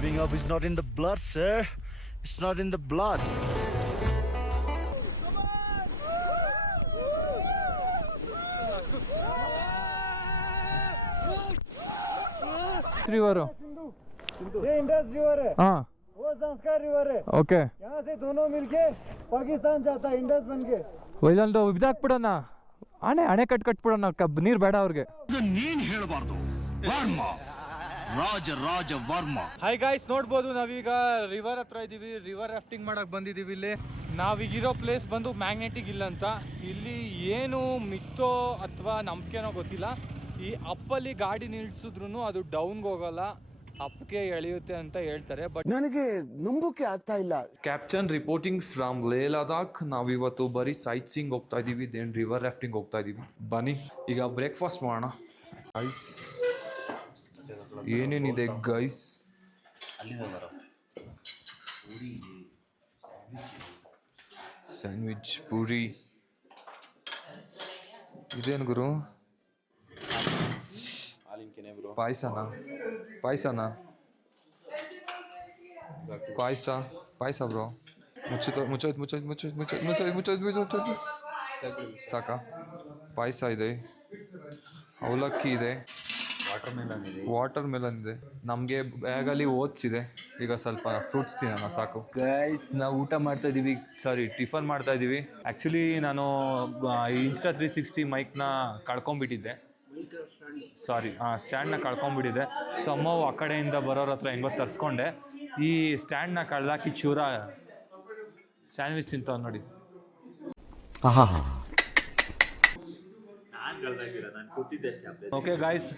Giving up is not in the blood, sir. It's not in the blood. River ये Indus river है, हाँ वो संस्कार river है. ओके यहाँ से दोनों मिलके पाकिस्तान जाता है इंडस बन के. ಇಲ್ಲೊಂದು ಇದಾಕ್ಬಿಡೋಣ ಅಣೆ ಕಟ್ಬಿಡೋಣ ನೀರು ಬೇಡ ಅವ್ರಿಗೆ. ನೀನ್ ಹೇಳಬಾರ್ದು. ವರ್ಮ ರಾಜ ರಾಜ ವರ್ಮ. ಹಾಯ್ ಗಾಯ್ಸ್, ನೋಡ್ಬೋದು ನಾವೀಗ ರಿವರ್ ಹತ್ರ ಇದೀವಿ. ರಿವರ್ ರಾಫ್ಟಿಂಗ್ ಮಾಡಕ್ ಬಂದಿದೀವಿ. ಇಲ್ಲಿ ನಾವೀಗಿರೋ ಪ್ಲೇಸ್ ಬಂದು ಮ್ಯಾಗ್ನೆಟಿಕ್ ಇಲ್ಲ ಅಂತ. ಇಲ್ಲಿ ಏನು ಮಿತ್ತೋ ಅಥವಾ ನಂಬಿಕೆನೋ ಗೊತ್ತಿಲ್ಲ, ಈ ಅಪ್ಪಲ್ಲಿ ಗಾಡಿ ನಿಲ್ಸಿದ್ರು ಅದು ಡೌನ್ಗೆ ಹೋಗಲ್ಲ, ಅಪ್ಪಕ್ಕೆ ಎಳೆಯುತ್ತೆ ಅಂತ ಹೇಳ್ತಾರೆ. ಬಟ್ ನನಗೆ ನಂಬಕ್ಕೆ ಆಗ್ತಾ ಇಲ್ಲ. ಕ್ಯಾಪ್ಟನ್ ರಿಪೋರ್ಟಿಂಗ್ ಫ್ರಮ್ ಲೇ ಲದಾಖ್. ನಾವಿವತ್ತು ಬರೀ ಸೈಟ್ ಸೀಯಿಂಗ್ ಹೋಗ್ತಾ ಇದೀವಿ, ದೆನ್ ರಿವರ್ ರಾಫ್ಟಿಂಗ್ ಹೋಗ್ತಾ ಇದೀವಿ. ಬನ್ನಿ ಈಗ ಬ್ರೇಕ್ಫಾಸ್ಟ್ ಮಾಡೋಣ. ಗೈಸ್ ಏನೇನಿದೆ ಗೈಸ್? ಸ್ಯಾಂಡ್ವಿಚ್, ಪೂರಿ. ಇದೇನು ಗುರು? ಪಾಯಸನಾ? ಪಾಯಸ ಬ್ರೋ. ಮುಚ್ಚೋಯ್ತು ಸಾಕಾ? ಪಾಯಸ ಇದೆ, ಅವಲಕ್ಕಿ ಇದೆ, ವಾಟರ್ ಮೆಲನ್ ಇದೆ. ನಮಗೆ ಬ್ಯಾಗಲ್ಲಿ ಓಟ್ಸ್ ಇದೆ. ಈಗ ಸ್ವಲ್ಪ ಫ್ರೂಟ್ಸ್ ತಿನ್ನೋಣ ಸಾಕು. ಗೈಸ್ ನಾವು ಊಟ ಮಾಡ್ತಾ ಇದ್ದೀವಿ, ಸಾರಿ ಟಿಫನ್ ಮಾಡ್ತಾ ಇದ್ದೀವಿ. ಆ್ಯಕ್ಚುಲಿ ನಾನು ಇನ್ಸ್ಟಾ 360 ಮೈಕ್ನ ಕಳ್ಕೊಂಬಿಟ್ಟಿದ್ದೆ. ಸಾರಿ ಸ್ಟ್ಯಾಂಡ್ನ ಕಳ್ಕೊಂಬಿಟ್ಟಿದ್ದೆ. ಸಮ್ಮವು ಆ ಕಡೆಯಿಂದ ಬರೋರ ಹತ್ರ ಹೆಂಗೋ ತರಿಸ್ಕೊಂಡೆ. ಈ ಸ್ಟ್ಯಾಂಡ್ನ ಕಳ್ದಾಕಿ ಚೂರ ಸ್ಯಾಂಡ್ವಿಚ್ ತಿಂತವ್ ನೋಡಿ. ಓಕೆ ಗಾಯ್ಸ್,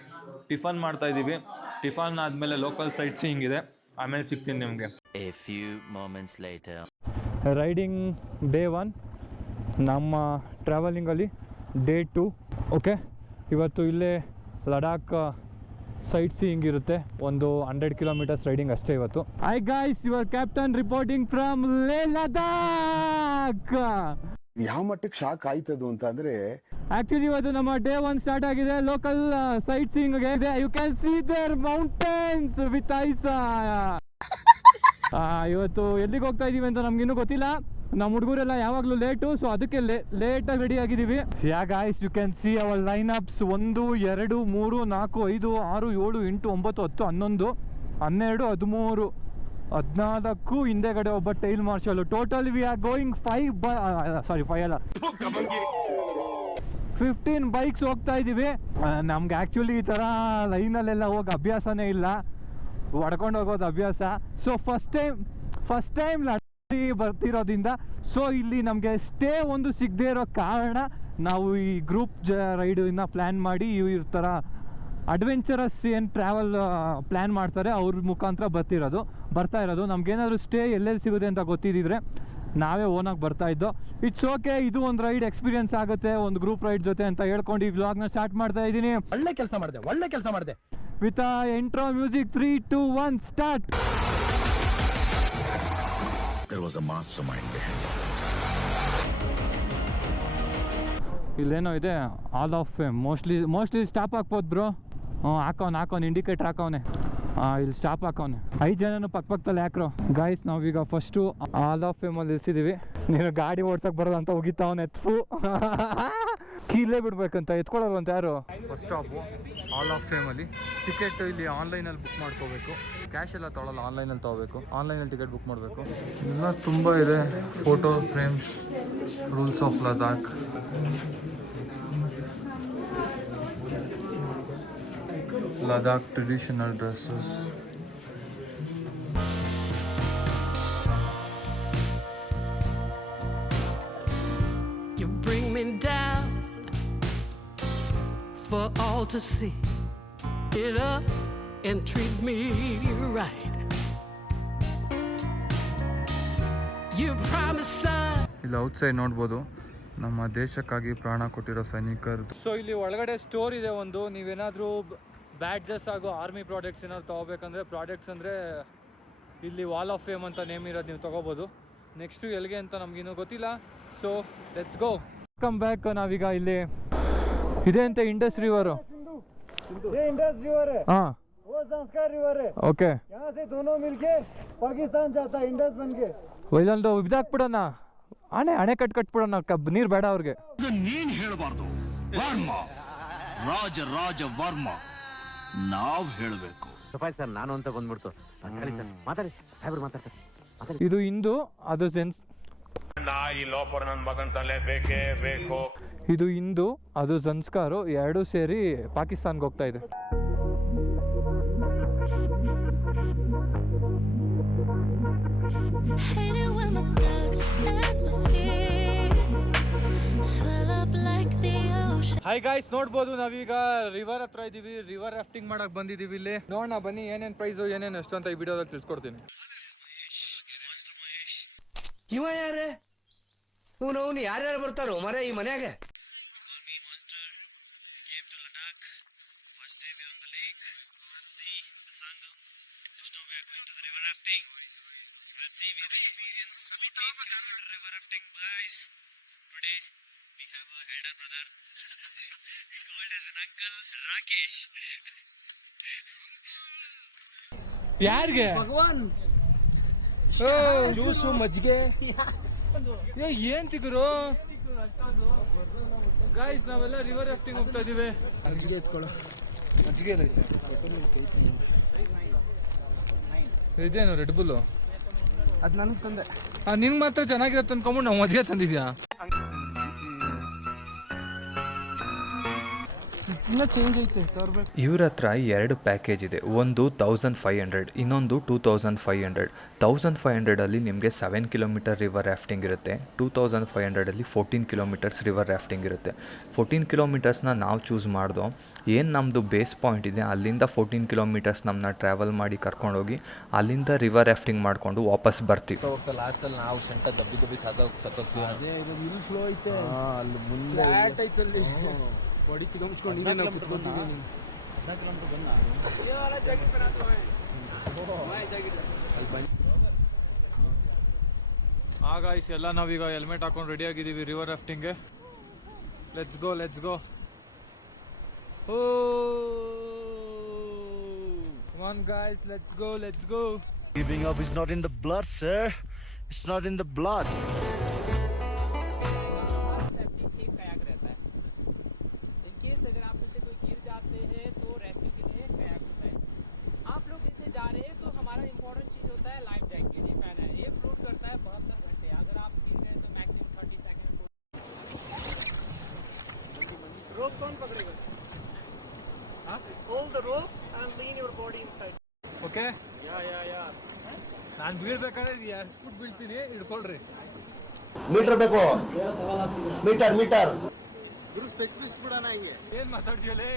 ಟಿಫನ್ ಮಾಡ್ತಾ ಇದ್ದೀವಿ. ಟಿಫನ್ ಆದಮೇಲೆ ಲೋಕಲ್ ಸೈಟ್ ಸೀಯಿಂಗ್ ಇದೆ, ಆಮೇಲೆ ಸಿಗ್ತೀನಿ ನಿಮಗೆ. ರೈಡಿಂಗ್ ಡೇ 1, ನಮ್ಮ ಟ್ರಾವೆಲಿಂಗಲ್ಲಿ ಡೇ 2. ಓಕೆ, ಇವತ್ತು ಇಲ್ಲೇ ಲಡಾಖ್ ಸೈಟ್ ಸೀಯಿಂಗ್ ಇರುತ್ತೆ. ಒಂದು 100 ಕಿಲೋಮೀಟರ್ಸ್ ರೈಡಿಂಗ್ ಅಷ್ಟೇ ಇವತ್ತು. I guys, your captain reporting from ಲೇ ಲಡಾಖ್. ಯಾವ ಮಟ್ಟಕ್ಕೆ ಶಾಕ್ ಆಯ್ತದು ಅಂತ ಅಂದ್ರೆ, ಆಕ್ಚುಲಿ ಇವತ್ತು ನಮ್ಮ ಡೇ 1 ಸ್ಟಾರ್ಟ್ ಆಗಿದೆ. ಲೋಕಲ್ ಸೈಟ್ ಸೀಯಿಂಗ್ ಇದೆ. You can see there mountains with ice. ಇವತ್ತು ಎಲ್ಲಿಗೆ ಹೋಗ್ತಾ ಇದೀವಿ ಅಂತ ನಮ್ಗಿನ್ನೂ ಗೊತ್ತಿಲ್ಲ. ನಮ್ಮ ಹುಡುಗರೆಲ್ಲ ಯಾವಾಗಲೂ ಲೇಟು, ಸೊ ಅದಕ್ಕೆ ಲೇಟಾಗಿ ರೆಡಿ ಆಗಿದ್ದೀವಿ. Yeah guys, you can see our line ups. 1 2 3 4 5 6 7 8 9 10 11 12 13 14 ಹಿಂದೆಗಡೆ ಒಬ್ಬ tail marshal. Total we are going 15 bikes ಹೋಗ್ತಾ ಇದ್ದೀವಿ. ನಮ್ಗೆ ಆ್ಯಕ್ಚುಲಿ ಈ ಥರ ಲೈನಲ್ಲೆಲ್ಲ ಹೋಗಿ ಅಭ್ಯಾಸನೇ ಇಲ್ಲ, ಹೊಡ್ಕೊಂಡು ಹೋಗೋದು ಅಭ್ಯಾಸ. ಸೊ ಫಸ್ಟ್ ಟೈಮ್ ಬರ್ತಿರೋದ್ರಿಂದ ಸೊ ಇಲ್ಲಿ ನಮಗೆ ಸ್ಟೇ ಒಂದು ಸಿಗದೆ ಇರೋ ಕಾರಣ ನಾವು ಈ ಗ್ರೂಪ್ ರೈಡ್ ಇನ್ನು ಪ್ಲ್ಯಾನ್ ಮಾಡಿ ಈ ಥರ ಅಡ್ವೆಂಚರಸ್ ಏನು ಟ್ರಾವೆಲ್ ಪ್ಲ್ಯಾನ್ ಮಾಡ್ತಾರೆ ಅವ್ರ ಮುಖಾಂತರ ಬರ್ತಾ ಇರೋದು. ನಮಗೇನಾದರೂ ಸ್ಟೇ ಎಲ್ಲೆಲ್ಲಿ ಸಿಗುತ್ತೆ ಅಂತ ಗೊತ್ತಿದ್ದಿದ್ರೆ ನಾವೇ ಓನಾಗಿ ಬರ್ತಾ ಇದ್ದೋ. ಇಟ್ಸ್ ಓಕೆ, ಇದು ಒಂದು ರೈಡ್ ಎಕ್ಸ್ಪೀರಿಯನ್ಸ್ ಆಗುತ್ತೆ ಒಂದು ಗ್ರೂಪ್ ರೈಡ್ ಜೊತೆ ಅಂತ ಹೇಳ್ಕೊಂಡು ಈ ವ್ಲಾಗ್ನ ಸ್ಟಾರ್ಟ್ ಮಾಡ್ತಾ ಇದ್ದೀನಿ. ಒಳ್ಳೆ ಕೆಲಸ ಮಾಡಿದೆ with intro music. 3 2 1 start. There was a mastermind behind all this. ಇಲ್ಲೇನೋ ಇದೆ, all of fame. Mostly stop ಹಾಕ್ಬೋದು ಬ್ರೋ. ಹಾಕೋನ್ ಇಂಡಿಕೇಟರ್ ಹಾಕವನೆ. ಇಲ್ಲಿ ಸ್ಟಾಪ್ ಹಾಕವನೆ. 5 ಜನನು ಪಕ್ಕದಲ್ಲಿ ಹಾಕ್ರೋ. ಗಾಯ್ಸ್, ನಾವೀಗ ಫಸ್ಟು ಆಲ್ ಆಫ್ ಫೇಮಲ್ಲಿ ಇಳಿಸಿದ್ದೀವಿ. ನೀನು ಗಾಡಿ ಓಡ್ಸಕ್ಕೆ ಬರೋದು ಅಂತ ಹೋಗಿತ್ತವನೆ. ಕೀಲೇ ಬಿಡ್ಬೇಕಂತ ಎತ್ಕೊಳ್ಳೋದಂತ ಯಾರು. First stop all of family. Ticket ಇಲ್ಲಿ ಆನ್ಲೈನಲ್ಲಿ ಬುಕ್ ಮಾಡ್ಕೋಬೇಕು, ಕ್ಯಾಶ್ ಎಲ್ಲ ತೊಗೊಳ್ಳಲ್ಲ, ಆನ್ಲೈನಲ್ಲಿ ತೊಗೋಬೇಕು. ಆನ್ಲೈನಲ್ಲಿ ಟಿಕೆಟ್ ಬುಕ್ ಮಾಡಬೇಕು. ಎಲ್ಲ ತುಂಬ ಇದೆ. Photo frames, rules of Ladakh, Ladakh traditional dresses. You bring me down for all to see. Get up and treat me right. You promise son. ಇಲ್ಲಿ ಔಟ್ಸೈಡ್ ನೋಡ್ಬೋದು ನಮ್ಮ ದೇಶಕ್ಕಾಗಿ ಪ್ರಾಣ ಕೊಟ್ಟಿರೋ ಸೈನಿಕರದು. ಸೊ ಇಲ್ಲಿ ಒಳಗಡೆ ಸ್ಟೋರ್ ಇದೆ ಒಂದು. ನೀವೇನಾದರೂ ಬ್ಯಾಡ್ಜಸ್ ಹಾಗೂ ಆರ್ಮಿ ಪ್ರಾಡಕ್ಟ್ಸ್ ಏನಾದ್ರು ತೊಗೋಬೇಕಂದ್ರೆ, ಪ್ರಾಡಕ್ಟ್ಸ್ ಅಂದರೆ ಇಲ್ಲಿ ವಾಲ್ ಆಫ್ ಫೇಮ್ ಅಂತ ನೇಮ್ ಇರೋದು ನೀವು ತೊಗೋಬೋದು. ನೆಕ್ಸ್ಟು ಎಲ್ಲಿಗೆ ಅಂತ ನಮಗಿನ್ನೂ ಗೊತ್ತಿಲ್ಲ. So let's go. Come back. ನಾವೀಗ ಇಲ್ಲಿ ಇದೆ ಅಂತ ಇಂಡಸ್ ರಿವರು. ये इंडस रिवर है, ಹಾಂ, वो वो संस्कार रिवर है, ಓಕೆ यहाँ से दोनों मिलके पाकिस्तान जाता है इंडस बन के। ಇಲ್ಲೊಂದು ಇದಾಕ್ಬಿಡೋಣ, ಅಣೆ ಕಟ್ಬಿಡೋಣ, ನೀರು ಬೇಡ ಅವ್ರಿಗೆ. ನೀನ್ ಹೇಳ್ಬಾರ್ದು, ವರ್ಮ ರಾಜ ರಾಜ ವರ್ಮ ನಾವ್ ಹೇಳ್ಬೇಕು. ಸರ್ ನಾನು ಅಂತ ಬಂದ್ಬಿಡ್ತು. ಮಾತಾಡಿ ಸರ್, ಮಾತಾಡಿ ಸಾಹೇಬ್ರು ಮಾತಾಡ್ತಾರೆ. ಇದು ಹಿಂದೂ, ಅದು ಇದು ಹಿಂದೂ, ಅದು ಸಂಸ್ಕಾರು, ಎರಡೂ ಸೇರಿ ಪಾಕಿಸ್ತಾನ್ಗೆ ಹೋಗ್ತಾ ಇದೆ. ಹಾಯ್ ಗಾಯ್ಸ್, ನೋಡ್ಬೋದು ನಾವೀಗ ರಿವರ್ ಹತ್ರ ಇದೀವಿ. ರಿವರ್ ರಾಫ್ಟಿಂಗ್ ಮಾಡಕ್ ಬಂದಿದೀವಿ ಇಲ್ಲಿ. ನೋಡೋಣ ಬನ್ನಿ ಏನೇನ್ ಪ್ರೈಸು ಏನೇನು ಎಷ್ಟು ಅಂತ ಈ ವಿಡಿಯೋದಲ್ಲಿ ತಿಳಿಸ್ಕೊಡ್ತೀನಿ. ಇವ ಯಾರೇ ಅವನು ಯಾರ್ಯಾರು ಬರ್ತಾರೋ ಮರ ಈ ಮನ್ಯಾಗ? ಯಾರಿಗೆ भगवान ಜ್ಯೂಸು ಮಜ್ಜಿಗೆ ಏನ್ ತಿಗುರು ಗಾಯ್ಸ್, ನಾವೆಲ್ಲ ರಿವರ್ ರಾಫ್ಟಿಂಗ್ ಹೋಗ್ತಾ ಇದೀವಿ. ಮಜ್ಜಿಗೆ ಎತ್ಕೊಳ್ಳೋ. ಮಜ್ಜಿಗೆ ಐತೆ, ಇದೇನು ರೆಡ್ ಬುಲ್? ಅದ್ ನನ್ ತಂದೆ. ನಿನ್ಗೆ ಮಾತ್ರ ಚೆನ್ನಾಗಿರತ್ತೆ ಅನ್ಕೊಂಬಿಟ್ಟು ನಾವು ಮಜ್ಜಿಗೆ ತಂದಿದ್ಯಾ? ಇನ್ನ ಚೇಂಜ್ ಐತೆ ತರ್ಬೇಕು. ಇವ್ರ ಹತ್ರ ಎರಡು ಪ್ಯಾಕೇಜ್ ಇದೆ. ಒಂದು 1500, ಇನ್ನೊಂದು 2500. 1500 ನಿಮಗೆ 7 ಕಿಲೋಮೀಟರ್ ರಿವರ್ ರಾಫ್ಟಿಂಗ್ ಇರುತ್ತೆ. 2500 14 ಕಿಲೋಮೀಟರ್ಸ್ ರಿವರ್ ರಾಫ್ಟಿಂಗ್ ಇರುತ್ತೆ. 14 ಕಿಲೋಮೀಟರ್ಸ್ನ ನಾವು ಚೂಸ್ ಮಾಡ್ದೋ. ಏನು ನಮ್ಮದು ಬೇಸ್ ಪಾಯಿಂಟ್ ಇದೆ ಅಲ್ಲಿಂದ 14 ಕಿಲೋಮೀಟರ್ಸ್ ನಮ್ಮನ್ನ ಟ್ರಾವೆಲ್ ಮಾಡಿ ಕರ್ಕೊಂಡೋಗಿ ಅಲ್ಲಿಂದ ರಿವರ್ ರಾಫ್ಟಿಂಗ್ ಮಾಡಿಕೊಂಡು ವಾಪಸ್ ಬರ್ತೀವಿ. ಲಾಸ್ಟಲ್ಲಿ ನಾವು ಸೆಂಟ ದಬ್ಬಿ ಸತ್ತೋಗ್ತೀವಿ. ಫ್ಲೋ ಐತೆ ಅಲ್ಲಿ ಮುಂದೆ ಐತಲ್ಲಿ ಬಾಡಿ ತಿಗಮ್ಸ್ಕೊಂಡು ನೀವೇ ನಾವು ಕುತ್ಕೊತೀವಿ. ಗಾಯ್ಸ್, ಎಲ್ಲ ನಾವೀಗ ಹೆಲ್ಮೆಟ್ ಹಾಕೊಂಡು ರೆಡಿ ಆಗಿದ್ದೀವಿ ರಿವರ್ ರಾಫ್ಟಿಂಗ್ಗೆ. Let's go, let's go. Come on guys, let's go, let's go. Giving up is not in the blood, sir. It's not in the blood. अगर आप में से कोई गिर जाते हैं तो रेस्क्यू के लिए कयाक होता है. आप लोग जैसे जा रहे हैं तो हमारा इंपॉर्टेंट चीज होता है लाइफ जैकेट ये पहना है. ये फ्लोट करता है 72 घंटे. अगर आप गिर गए तो मैक्सिमम 30 सेकंड. रोप कौन पकड़ेगा? Hold the rope and lean your body inside. Okay, Yeah. ನಾನು ಬೀಳ್ಬೇಕಾದ್ರೆ ಎಷ್ಟು ಬೀಳ್ತೀನಿ, ಹಿಡ್ಕೊಳ್ರಿ. ಮೀಟರ್ ಬೇಕು, ಮೀಟರ್ गुरु स्पेसिफिक बिड़ाना ही है. ಏನ್ ಮಾತಾಡ್ತೀಯಲೇ?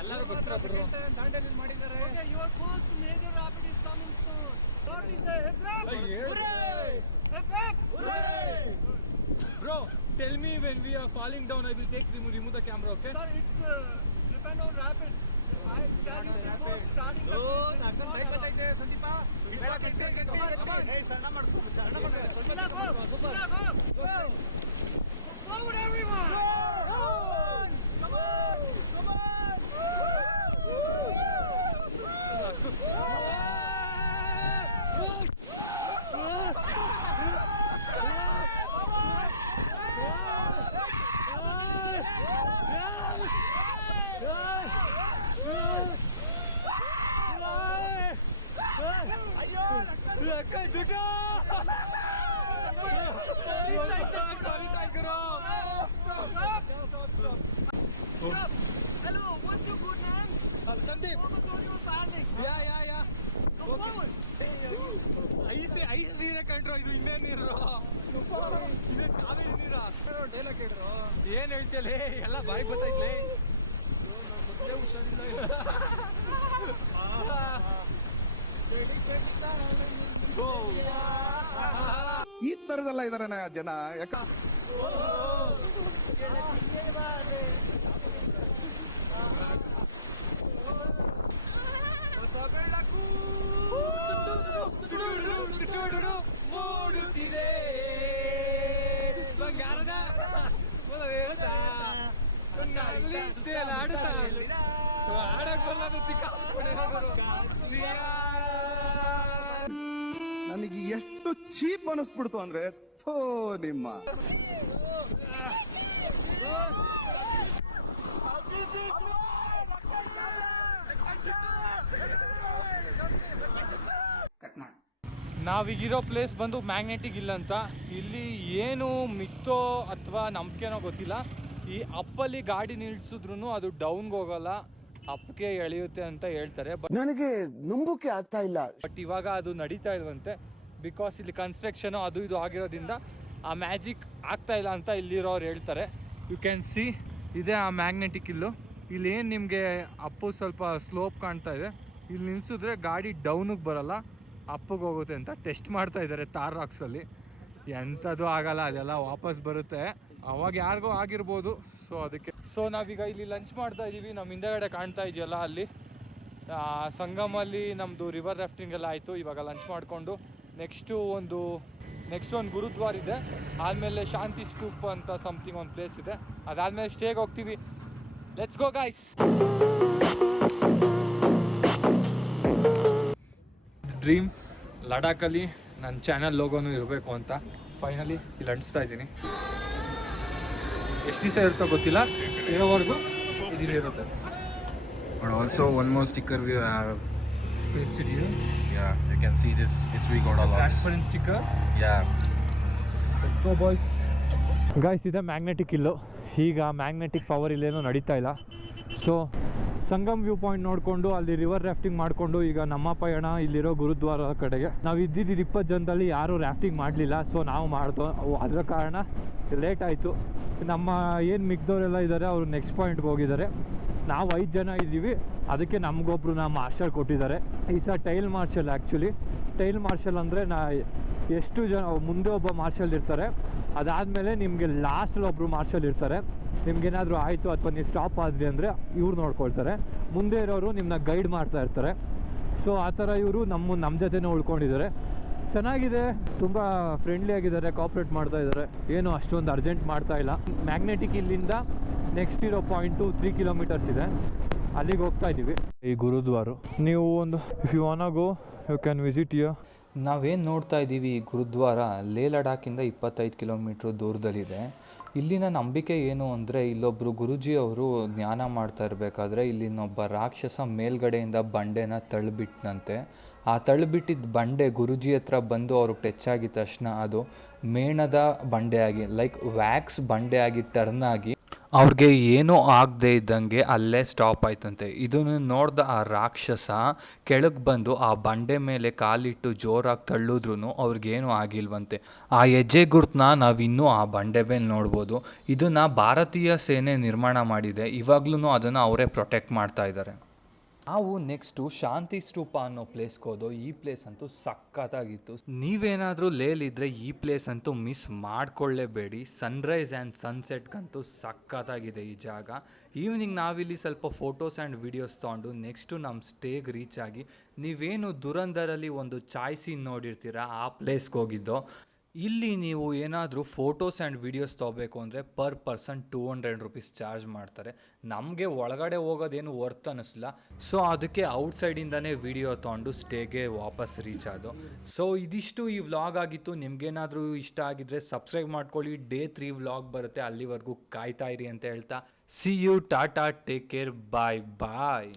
ಎಲ್ಲರೂ ಗೊತ್ತಿರ ಬಿಡ್ರು. ದಾಂಡೇಲಿ ಮಾಡಿದ್ದಾರೆ. Okay, your first major rapid is coming soon. What is the head up? Bro, tell me when we are falling down, I will remove the camera, okay? Sir, it's depend on rapid. I tell you before starting the Sandeepa. Hey, Sanda madko. Forward everyone. Come on. Hello, what's your good name? Sandeep. Don't panic. Yeah. Go forward. Ice ನೀರ ಕಂಡ್ರು, ಇದು ಇಲ್ಲೇ ನೀರು, ಇದು ಕಾವೇರಿ ನೀರು. ಡೇಲ ಕೇಳ್ರು, ಏನ್ ಹೇಳ್ತೇಲೆ, ಎಲ್ಲ ಬಾಯಿ ಗೊತ್ತೈತ್ಲೆ. ಮೊದಲೇ ಹುಷಾರಿಲ್ಲ. ಈ ತರದೆಲ್ಲ ಇದಾರೆ ಜನ. ಯಾಕ ಮೂಡುತ್ತಿದೆ ಬಂಗಾರದ ಹೇಳ್ತಾ ನನಗೆ ಎಷ್ಟು ಚೀಪ್ ಅನಿಸ್ಬಿಡ್ತು ಅಂದ್ರೆ ಥೋ ನಿಮ್ಮ ನಾವೀಗಿರೋ ಪ್ಲೇಸ್ ಬಂದು ಮ್ಯಾಗ್ನೆಟಿಕ್ ಹಿಲ್ ಅಂತ. ಇಲ್ಲಿ ಏನು ಮಿತ್ತೋ ಅಥವಾ ನಂಬಿಕೆನೋ ಗೊತ್ತಿಲ್ಲ, ಈ ಅಪ್ಪಲ್ಲಿ ಗಾಡಿ ನಿಲ್ಸಿದ್ರು ಅದು ಡೌನ್ಗೆ ಹೋಗಲ್ಲ, ಅಪ್ಪಕ್ಕೆ ಎಳೆಯುತ್ತೆ ಅಂತ ಹೇಳ್ತಾರೆ. ನನಗೆ ನಂಬಕ್ಕೆ ಆಗ್ತಾ ಇಲ್ಲ. ಬಟ್ ಇವಾಗ ಅದು ನಡೀತಾ ಇಲ್ವಂತೆ, ಬಿಕಾಸ್ ಇಲ್ಲಿ ಕನ್ಸ್ಟ್ರಕ್ಷನು ಅದು ಇದು ಆಗಿರೋದ್ರಿಂದ ಆ ಮ್ಯಾಜಿಕ್ ಆಗ್ತಾ ಇಲ್ಲ ಅಂತ ಇಲ್ಲಿರೋರು ಹೇಳ್ತಾರೆ. ಯು ಕ್ಯಾನ್ ಸಿ ಇದೆ ಆ ಮ್ಯಾಗ್ನೆಟಿಕ್ ಹಿಲ್ಲು. ಇಲ್ಲಿ ಏನು ನಿಮಗೆ ಅಪ್ಪು ಸ್ವಲ್ಪ ಸ್ಲೋಪ್ ಕಾಣ್ತಾ ಇದೆ, ಇಲ್ಲಿ ನಿಲ್ಸಿದ್ರೆ ಗಾಡಿ ಡೌನಿಗೆ ಬರಲ್ಲ, ಅಪ್ಪಿಗೆ ಹೋಗುತ್ತೆ ಅಂತ ಟೆಸ್ಟ್ ಮಾಡ್ತಾ ಇದ್ದಾರೆ ತಾರ್ ರಾಕ್ಸಲ್ಲಿ. ಎಂಥದ್ದು ಆಗಲ್ಲ, ಅದೆಲ್ಲ ವಾಪಸ್ ಬರುತ್ತೆ. ಅವಾಗ ಯಾರಿಗೂ ಆಗಿರ್ಬೋದು. ಸೊ ಅದಕ್ಕೆ ನಾವೀಗ ಇಲ್ಲಿ ಲಂಚ್ ಮಾಡ್ತಾ ಇದ್ದೀವಿ. ನಮ್ಮ ಹಿಂದೆಗಡೆ ಕಾಣ್ತಾ ಇದೆಯಲ್ಲ ಅಲ್ಲಿ ಸಂಗಮಲ್ಲಿ ನಮ್ಮದು ರಿವರ್ ರಾಫ್ಟಿಂಗ್ ಎಲ್ಲ ಆಯಿತು. ಇವಾಗ ಲಂಚ್ ಮಾಡಿಕೊಂಡು ನೆಕ್ಸ್ಟ್ ಒಂದು ಗುರುದ್ವಾರ ಇದೆ, ಆದಮೇಲೆ ಶಾಂತಿ ಸ್ತೂಪ್ ಅಂತ ಸಮಥಿಂಗ್ ಒಂದು ಪ್ಲೇಸ್ ಇದೆ, ಅದಾದಮೇಲೆ ಸ್ಟೇಗೆ ಹೋಗ್ತೀವಿ. Let's go guys. ಡ್ರೀಮ್ ಲಡಾಖಲ್ಲಿ ನನ್ನ ಚಾನಲ್ ಲೋಗೋನು ಇರಬೇಕು ಅಂತ ಫೈನಲಿ ಇಲ್ಲಿ ಅಂಟಿಸ್ತಾ ಇದ್ದೀನಿ. ಎಷ್ಟು ದಿವಸ ಇರುತ್ತೋ ಗೊತ್ತಿಲ್ಲ, ಇರೋವರೆಗೂ ಇದಿರುತ್ತೆ. But also one more sticker we have pasted here. Yeah, you can see this we got a lot. Transparent sticker. Yeah. Let's go boys. Guys, ಇದೆ ಮ್ಯಾಗ್ನೆಟಿಕ್ ಹಿಲ್ಲು. ಈಗ ಮ್ಯಾಗ್ನೆಟಿಕ್ ಪವರ್ ಇಲ್ಲೇನೂ ನಡೀತಾ ಇಲ್ಲ. ಸೊ ಸಂಗಮ್ ವ್ಯೂ ಪಾಯಿಂಟ್ ನೋಡಿಕೊಂಡು ಅಲ್ಲಿ river rafting ಮಾಡಿಕೊಂಡು ಈಗ ನಮ್ಮ ಪಯಣ ಇಲ್ಲಿರೋ ಗುರುದ್ವಾರ ಕಡೆಗೆ. ನಾವು ಇದ್ದಿದ್ದು 20 ಜನದಲ್ಲಿ ಯಾರೂ ರಾಫ್ಟಿಂಗ್ ಮಾಡಲಿಲ್ಲ, ಸೊ ನಾವು ಮಾಡ್ದೋ. ಅದರ ಕಾರಣ ಲೇಟ್ ಆಯಿತು. ನಮ್ಮ ಏನು ಮಿಕ್ದವರೆಲ್ಲ ಇದ್ದಾರೆ ಅವರು ನೆಕ್ಸ್ಟ್ ಪಾಯಿಂಟ್ಗೆ ಹೋಗಿದ್ದಾರೆ. ನಾವು 5 ಜನ ಇದ್ದೀವಿ, ಅದಕ್ಕೆ ನಮಗೊಬ್ರು ಮಾರ್ಷಲ್ ಕೊಟ್ಟಿದ್ದಾರೆ. ಈ ಸಹ tail marshal. Actually tail marshal ಅಂದರೆ ಎಷ್ಟು ಜನ ಮುಂದೆ ಒಬ್ಬ ಮಾರ್ಷಲ್ ಇರ್ತಾರೆ, ಅದಾದಮೇಲೆ ನಿಮಗೆ ಲಾಸ್ಟಲ್ಲಿ ಒಬ್ಬರು ಮಾರ್ಷಲ್ ಇರ್ತಾರೆ. ನಿಮ್ಗೇನಾದರೂ ಆಯಿತು ಅಥವಾ ನೀವು ಸ್ಟಾಪ್ ಆದ್ರಿ ಅಂದರೆ ಇವ್ರು ನೋಡ್ಕೊಳ್ತಾರೆ, ಮುಂದೆ ಇರೋರು ನಿಮ್ಮನ್ನ ಗೈಡ್ ಮಾಡ್ತಾ ಇರ್ತಾರೆ. ಸೊ ಆ ಥರ ಇವರು ನಮ್ಮ ಜೊತೆನೇ ಉಳ್ಕೊಂಡಿದ್ದಾರೆ. ಚೆನ್ನಾಗಿದೆ, ತುಂಬ ಫ್ರೆಂಡ್ಲಿ ಆಗಿದ್ದಾರೆ, ಕೋಆಪ್ರೇಟ್ ಮಾಡ್ತಾ ಇದ್ದಾರೆ, ಏನು ಅಷ್ಟೊಂದು ಅರ್ಜೆಂಟ್ ಮಾಡ್ತಾ ಇಲ್ಲ. ಮ್ಯಾಗ್ನೆಟಿಕ್ ಇಲ್ಲಿಂದ ನೆಕ್ಸ್ಟ್ ಇರೋ ಪಾಯಿಂಟು 3 ಕಿಲೋಮೀಟರ್ಸ್ ಇದೆ, ಅಲ್ಲಿಗೆ ಹೋಗ್ತಾ ಇದ್ದೀವಿ. ಈ ಗುರುದ್ವಾರ ನೀವು ಒಂದು if you want go you can visit here. ನಾವೇನು ನೋಡ್ತಾ ಇದ್ದೀವಿ, ಈ ಗುರುದ್ವಾರ ಲೇ ಲಡಾಖಿಂದ 25 ಕಿಲೋಮೀಟ್ರ್ ದೂರದಲ್ಲಿದೆ. ಇಲ್ಲಿನ ನಂಬಿಕೆ ಏನು ಅಂದರೆ, ಇಲ್ಲೊಬ್ಬರು ಗುರುಜಿ ಅವರು ಜ್ಞಾನ ಮಾಡ್ತಾ ಇರಬೇಕಾದ್ರೆ ಇಲ್ಲಿನೊಬ್ಬ ರಾಕ್ಷಸ ಮೇಲ್ಗಡೆಯಿಂದ ಬಂಡೆನ ತಳ್ಳಿಬಿಟ್ನಂತೆ. ಆ ತಳ್ಳಿಬಿಟ್ಟಿದ್ದ ಬಂಡೆ ಗುರುಜಿ ಹತ್ರ ಬಂದು ಅವ್ರಿಗೆ ಟಚ್ ಆಗಿದ ತಕ್ಷಣ ಅದು ಮೇಣದ ಬಂಡೆಯಾಗಿ ಲೈಕ್ ವ್ಯಾಕ್ಸ್ ಬಂಡೆಯಾಗಿ ಟರ್ನ್ ಆಗಿ ಅವ್ರಿಗೆ ಏನೂ ಆಗದೆ ಇದ್ದಂಗೆ ಅಲ್ಲೇ ಸ್ಟಾಪ್ ಆಯ್ತಂತೆ. ಇದನ್ನು ನೋಡ್ದ ಆ ರಾಕ್ಷಸ ಕೆಳಗೆ ಬಂದು ಆ ಬಂಡೆ ಮೇಲೆ ಕಾಲಿಟ್ಟು ಜೋರಾಗಿ ತಳ್ಳಿದ್ರೂ ಅವ್ರಿಗೇನೂ ಆಗಿಲ್ವಂತೆ. ಆ ಹೆಜ್ಜೆ ಗುರ್ತನ್ನ ನಾವಿನ್ನೂ ಆ ಬಂಡೆ ಮೇಲೆ ನೋಡ್ಬೋದು. ಇದನ್ನು ಭಾರತೀಯ ಸೇನೆ ನಿರ್ಮಾಣ ಮಾಡಿದೆ, ಇವಾಗ್ಲೂ ಅದನ್ನು ಅವರೇ ಪ್ರೊಟೆಕ್ಟ್ ಮಾಡ್ತಾ ಇದ್ದಾರೆ. ನಾವು ನೆಕ್ಸ್ಟು ಶಾಂತಿ ಸ್ತೂಪ ಅನ್ನೋ ಪ್ಲೇಸ್ಗೆ ಹೋದೋ. ಈ ಪ್ಲೇಸ್ ಅಂತೂ ಸಖತ್ತಾಗಿತ್ತು. ನೀವೇನಾದರೂ ಲೇಲಿದ್ರೆ ಈ ಪ್ಲೇಸ್ ಅಂತೂ ಮಿಸ್ ಮಾಡ್ಕೊಳ್ಳೇಬೇಡಿ. ಸನ್ರೈಸ್ ಆ್ಯಂಡ್ ಸನ್ಸೆಟ್ಗಂತೂ ಸಖತ್ತಾಗಿದೆ ಈ ಜಾಗ. ಈವ್ನಿಂಗ್ ನಾವಿಲ್ಲಿ ಸ್ವಲ್ಪ ಫೋಟೋಸ್ ಆ್ಯಂಡ್ ವೀಡಿಯೋಸ್ ತೊಗೊಂಡು ನೆಕ್ಸ್ಟು ನಮ್ಮ ಸ್ಟೇಗೆ ರೀಚ್ ಆಗಿ, ನೀವೇನು ದುರಂದರಲ್ಲಿ ಒಂದು ಚಾಯ್ ಸೀನ್ ನೋಡಿರ್ತೀರ ಆ ಪ್ಲೇಸ್ಗೆ ಹೋಗಿದ್ದೋ. ಇಲ್ಲಿ ನೀವು ಏನಾದರೂ ಫೋಟೋಸ್ ಆ್ಯಂಡ್ ವೀಡಿಯೋಸ್ ತೊಗೋಬೇಕು ಅಂದರೆ ಪರ್ ಪರ್ಸನ್ 200 ರೂಪೀಸ್ ಚಾರ್ಜ್ ಮಾಡ್ತಾರೆ. ನಮಗೆ ಒಳಗಡೆ ಹೋಗೋದೇನು ವರ್ತ್ ಅನ್ನಿಸ್ಲಿಲ್ಲ, ಸೊ ಅದಕ್ಕೆ ಔಟ್ಸೈಡಿಂದನೇ ವೀಡಿಯೋ ತೊಗೊಂಡು ಸ್ಟೇಗೆ ವಾಪಸ್ ರೀಚ್ ಆದೋ. ಸೊ ಇದಿಷ್ಟು ಈ ವ್ಲಾಗ್ ಆಗಿತ್ತು. ನಿಮಗೇನಾದರೂ ಇಷ್ಟ ಆಗಿದ್ದರೆ ಸಬ್ಸ್ಕ್ರೈಬ್ ಮಾಡ್ಕೊಳ್ಳಿ. Day 3 ವ್ಲಾಗ್ ಬರುತ್ತೆ, ಅಲ್ಲಿವರೆಗೂ ಕಾಯ್ತಾ ಇರಿ ಅಂತ ಹೇಳ್ತಾ see you, tata, take care, bye bye.